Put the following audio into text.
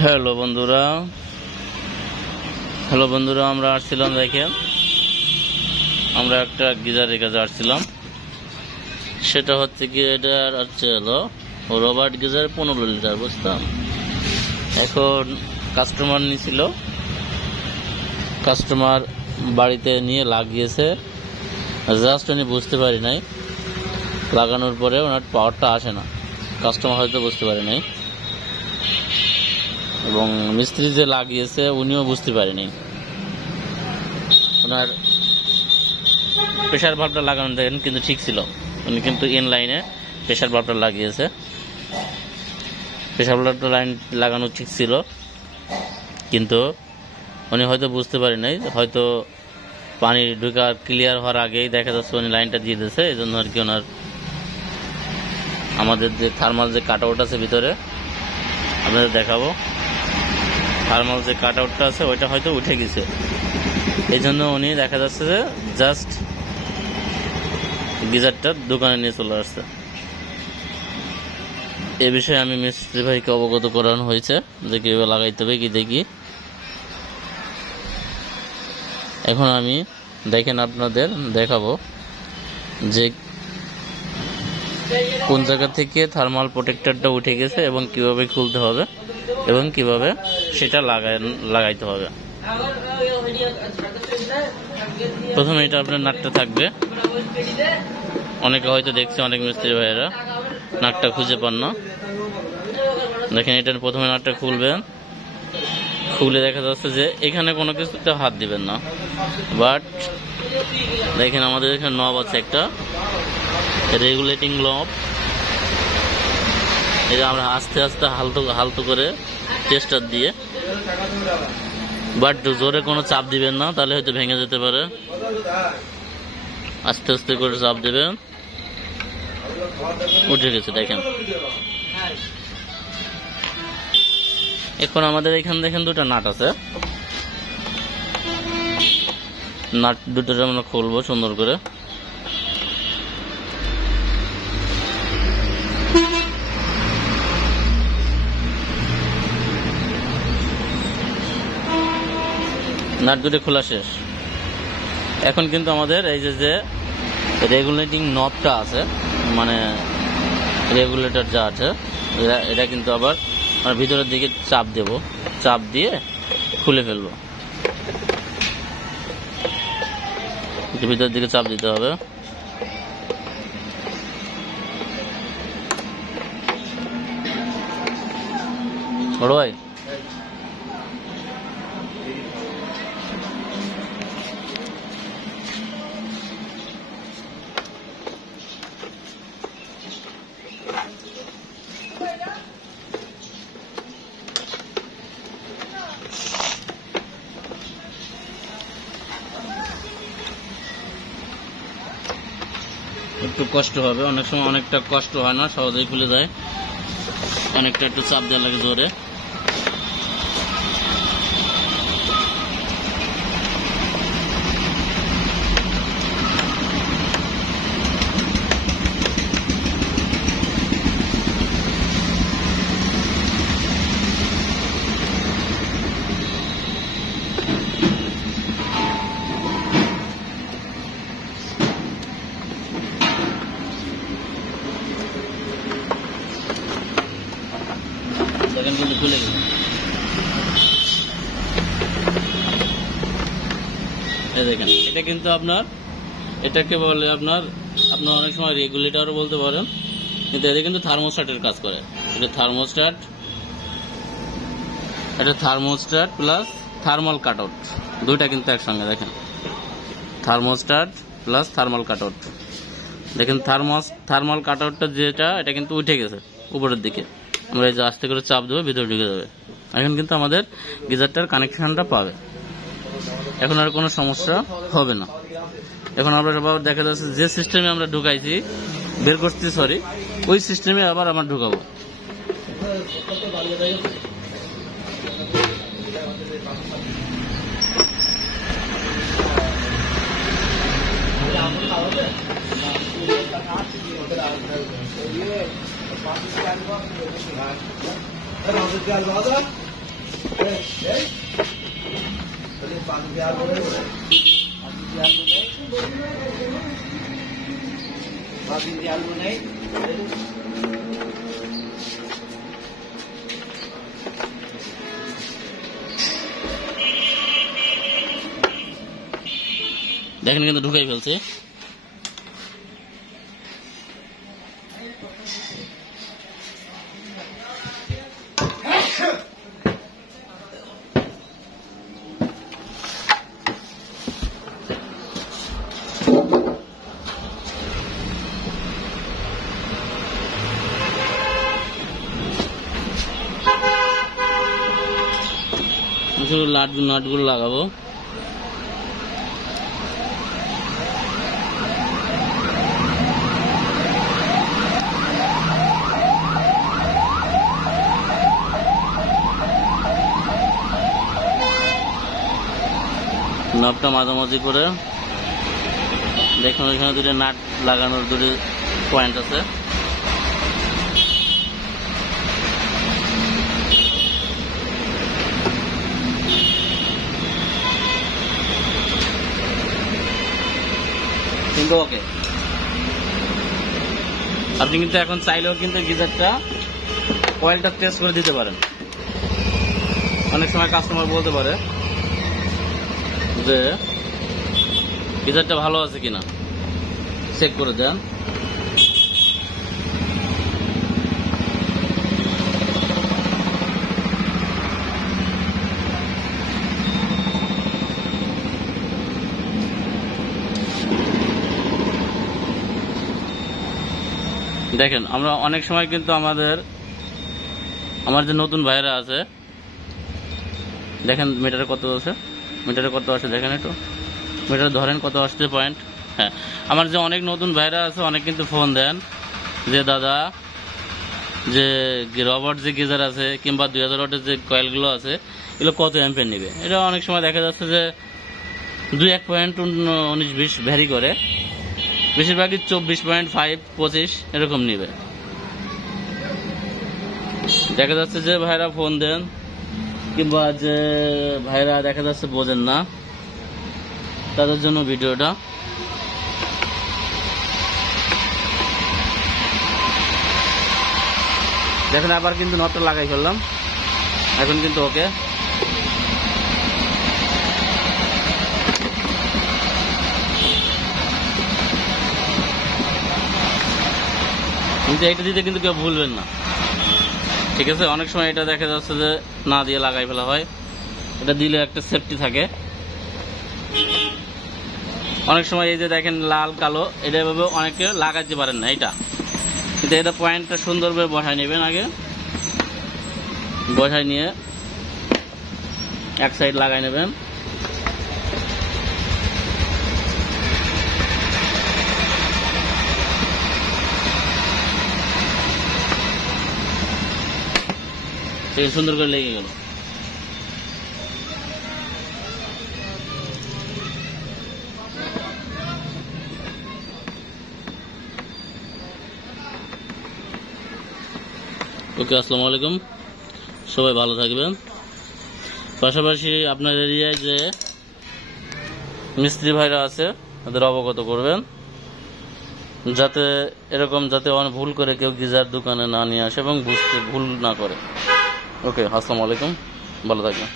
Hello বন্ধুরা আমরা আসছিলাম, দেখেন আমরা একটা গিজারের কাছে আসছিলাম। সেটা হচ্ছে কি, এটা হচ্ছে হলো রবার্ট গিজার 15 লিটার, বুঝতাম। এখন কাস্টমার নিছিল, কাস্টমার বাড়িতে নিয়ে লাগিয়েছে, জাস্ট উনি বুঝতে পারি নাই, লাগানোর পরে ওনার পাওয়ারটা আসে না। কাস্টমার হয়তো বুঝতে পারে নাই এবং মিস্ত্রি যে লাগিয়েছে উনিও বুঝতে পারেনি। ওনার প্রেসার ভাল্বটা লাগানো দেখেন কিন্তু ঠিক ছিল, উনি কিন্তু ইন লাইনে প্রেসার ভাল্বটা লাগিয়েছে। প্রেসার ভাল্বটা লাইন লাগানো ঠিক ছিল, কিন্তু উনি হয়তো বুঝতে পারে নাই, হয়তো পানি ঢুকা ক্লিয়ার হওয়ার আগেই দেখা যাচ্ছে উনি লাইনটা দিয়ে দিয়েছে। এই জন্য আর কি ওনার আমাদের যে থার্মাল যে কাট আউট আছে ভিতরে, আপনাদের দেখাবো, থার্মাল যে কাট আউটটা আছে ওইটা হয়তো উঠে গেছে। এই জন্য উনি দেখা যাচ্ছে যে জাস্ট গিজারটা দোকানে নিয়ে চলে আসছে। এ বিষয়ে আমি মিস্ত্রি ভাইকে অবগত করানো হয়েছে যে কিভাবে লাগাইতে হবে কি দেখি। এখন আমি দেখেন আপনাদের দেখাবো যে কোন জায়গা থেকে থার্মাল প্রোটেক্টরটা উঠে গেছে এবং কিভাবে খুলতে হবে এবং কিভাবে সেটা লাগাইতে হবে। প্রথমে এটা আপনার নাটটা থাকবে, অনেকে হয়তো দেখছে, অনেক মিস্ত্রি ভাইয়েরা নাটটা খুঁজে পান না। দেখেন এটা প্রথমে নাটটা খুলবেন, খুলে দেখা যাচ্ছে যে এখানে কোনো কিছুতে হাত দিবেন না। বাট দেখেন আমাদের এখানে নব আছে একটা রেগুলেটিং নব, এটা আমরা আস্তে আস্তে হালতো করে টেস্টার দিয়ে, বাট জোরে কোনো চাপ দিবেন না, তাহলে হয়তো ভেঙে যেতে পারে। আস্তে আস্তে করে চাপ দেবেন, উঠে গেছে দেখেন। এখন আমাদের এখানে দেখেন দুটো নাট আছে, নাট দুটো আমরা খুলবো সুন্দর করে। নাট দুটো খোলা শেষ। এখন কিন্তু আমাদের এই যে রেগুলেটিং নবটা আছে, মানে রেগুলেটর যা আছে, এটা কিন্তু আবার আমরা ভিতরের দিকে চাপ দেব, চাপ দিয়ে খুলে ফেলবো। ভিতরের দিকে চাপ দিতে হবে। বড় ভাই একটু কষ্ট হবে, অনেক সময় অনেকটা কষ্ট হয় না, সহজেই খুলে যায়। অনেকটা একটু চাপ দেওয়া লাগে জোরে। দেখেন কিন্তু খুলে গেল। দেখেন এটা কিন্তু আপনার, এটাকে বলে আপনার অনেক সময় রেগুলেটরও বলতে পারেন, কিন্তু এটা কিন্তু থার্মোস্ট্যাটের কাজ করে। এটা thermostat plus thermal cut out, দুইটা কিন্তু একসঙ্গে। দেখেন thermostat plus thermal cut out. দেখেন থার্মাল কাট আউটটা যেটা, এটা কিন্তু উঠে গেছে উপরের দিকে। আমরা এই যে আস্তে করে চাপ দেবো, ভিতরে ঢুকে যাবে। এখন কিন্তু আমাদের গিজারটার কানেকশনটা পাবে, এখন আর কোনো সমস্যা হবে না। এখন আমরা সবাই দেখা যাচ্ছে যে সিস্টেমে আমরা ঢুকাইছি, বের করছি সরি, ওই সিস্টেমে আবার আমরা ঢুকাবো। দেখেন কিন্তু ঢুকাই ফেলছে। নাটগুলো লাগাবো। নবটা মাঝামাঝি করে দেখুন, ওইখানে দুটো নাট লাগানোর দুটো পয়েন্ট আছে। কিন্তু ওকে, আপনি কিন্তু এখন চাইলেও কিন্তু গিজারটা অয়েলটা টেস্ট করে দিতে পারেন। অনেক সময় কাস্টমার বলতে পারে যে গিজারটা ভালো আছে কিনা, চেক করে দেন। দেখেন, আমরা অনেক সময় কিন্তু আমার যে নতুন ভাইরা আছে, দেখেন মিটারে কত আছে, দেখেন একটু মিটারে ধরেন কত আসছে পয়েন্ট। হ্যাঁ, আমার যে অনেক নতুন ভাইরা আছে, অনেক কিন্তু ফোন দেন যে দাদা, যে রবার্ট যে গিজার আছে কিংবা 2000 ওয়াটের যে কয়েলগুলো আছে, এগুলো কত অ্যাম্পিয়ার নেবে। এটা অনেক সময় দেখা যাচ্ছে যে 2-1 পয়েন্ট 19-20 ভ্যারি করে, বেশিরভাগই 24.5, 25 এরকম নিবে। দেখা যাচ্ছে যে ভাইরা ফোন দেন কিংবা যে ভাইরা দেখা যাচ্ছে বোঝেন না, তাদের জন্য ভিডিওটা। দেখেন আবার কিন্তু নটটা লাগাই ফেললাম, এখন কিন্তু ওকে। কিন্তু এটা দিতে কিন্তু কেউ ভুলবেন না, ঠিক আছে? অনেক সময় এটা দেখা যাচ্ছে যে না দিয়ে লাগাই ফেলা হয়, এটা দিলে একটা সেফটি থাকে। অনেক সময় এই যে দেখেন লাল কালো, এটা এভাবে অনেকে লাগাইতে পারেন না এটা, কিন্তু এটা পয়েন্টটা সুন্দরভাবে বসায় নেবেন। আগে বসায় নিয়ে এক সাইড লাগাই নেবেন। সুন্দর করে লেগে গেল। ওকে, আসসালামু আলাইকুম, সবাই ভালো থাকবেন। পাশাপাশি আপনার এরিয়ায় যে মিস্ত্রি ভাইরা আছে তাদের অবগত করবেন, যাতে ভুল করে কেউ গিজার দোকানে না নিয়ে আসে এবং বুঝতে ভুল না করে। ওকে, আসসালামু আলাইকুম, ভালো থাকবেন।